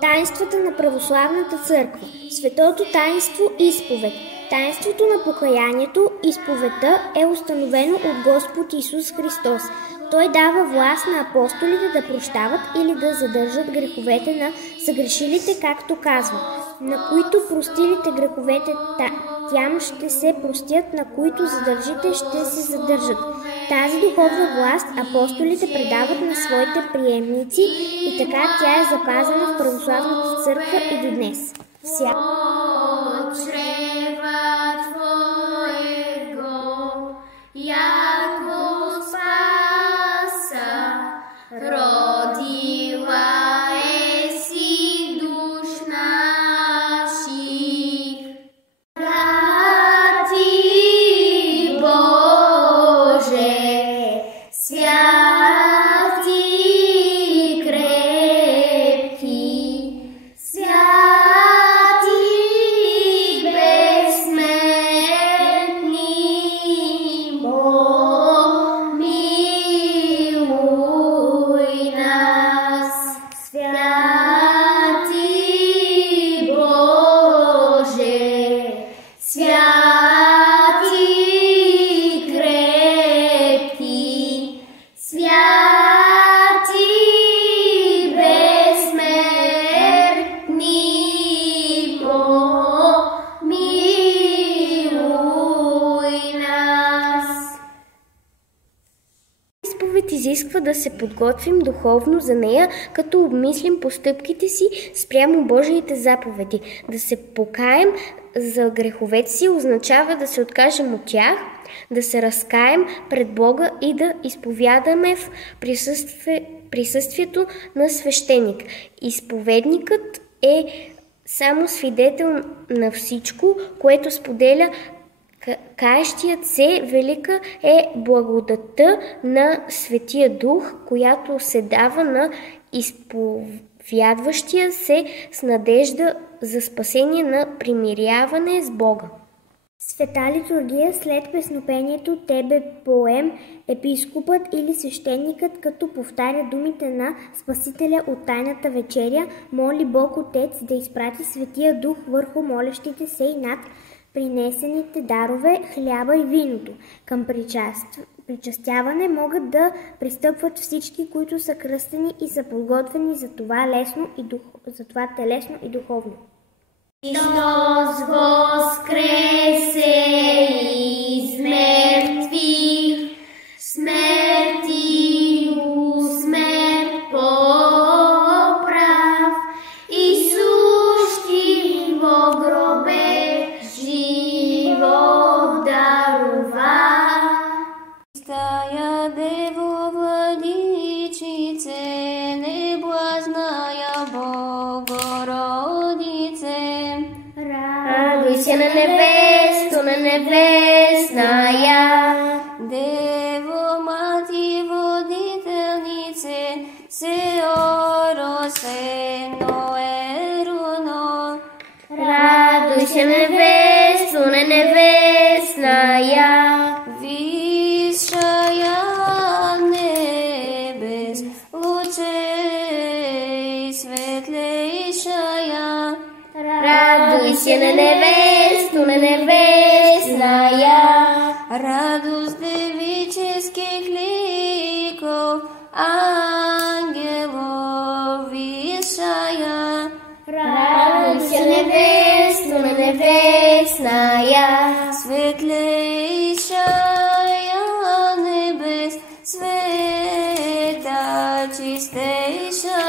Таинствата на православната църква. Светото таинство – изповед. Таинството на покаянието, изповедта, е установено от Господ Исус Христос. Той дава власт на апостолите да прощават или да задържат греховете на съгрешилите, както казва: на които простилите греховете тям ще се простят, на които задържите ще се задържат. Тази духовна власт апостолите предават на своите приемници и така тя е запазена в православната църква и до днес. Изповед изисква да се подготвим духовно за нея, като обмислим постъпките си спрямо Божиите заповеди. Да се покаем за греховете си означава да се откажем от тях, да се разкаем пред Бога и да изповядаме в присъствието на свещеник. Изповедникът е само свидетел на всичко, което споделя каещият се. Велика е благодатта на Светия Дух, която се дава на изповядващия се с надежда за спасение на примиряване с Бога. Света литургия. След песнопението Тебе поем, епископът или свещеникът, като повтаря думите на Спасителя от Тайната вечеря, моли Бог Отец да изпрати Светия Дух върху молящите се и над принесените дарове, хляба и виното. Към причастяване могат да пристъпват всички, които са кръстени и са подготвени за това телесно и духовно. Христос воскресе из мертвих, смертью смерть поправ, Исус ти во гробе живот дарува. Стая Дево Владичице, неблазная Богородице, радуйся на небесная, Дево Мати Водительнице, Сеоросено Еруно, радуйся на небесная, висшая небес, лучей светлейшая, радуйся на небесная, радость девических ликов, ангелов висшая, радуйся на небесная, светлейшая небес, света чистейшая.